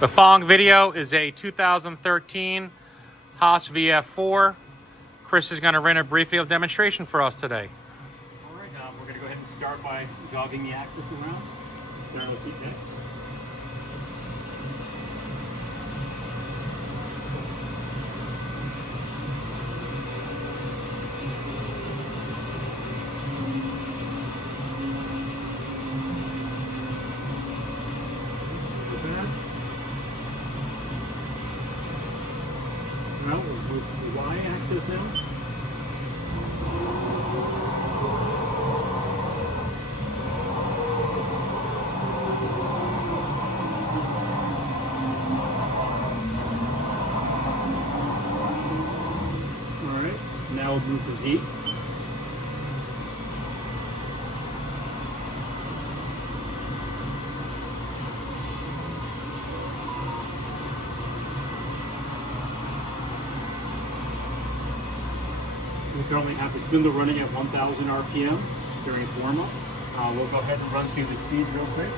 The following video is a 2013 HAAS VF-4. Chris is going to run a brief field demonstration for us today. All right, we're going to go ahead and start by jogging the axis around. Start with the X. Well, we'll move to the Y-axis now. All right, now we'll move to Z. We currently have the spindle running at 1,000 RPM during its warm-up. We'll go ahead and run through the speeds real quick.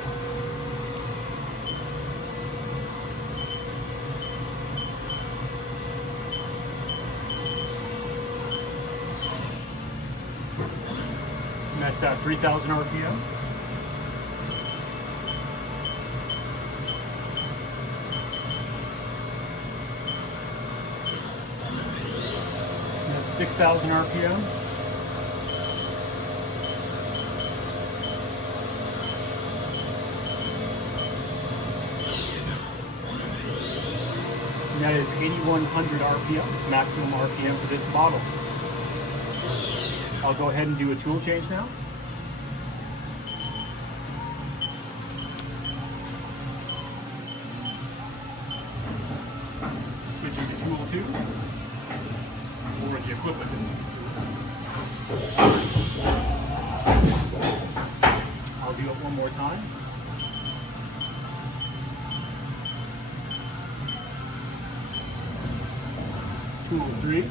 And that's at 3,000 RPM. And that's 6,000 RPM. And that is 8,100 RPM, maximum RPM for this model. I'll go ahead and do a tool change now. Switching to tool 2, or the equivalent. I'll do it one more time. Tool 3.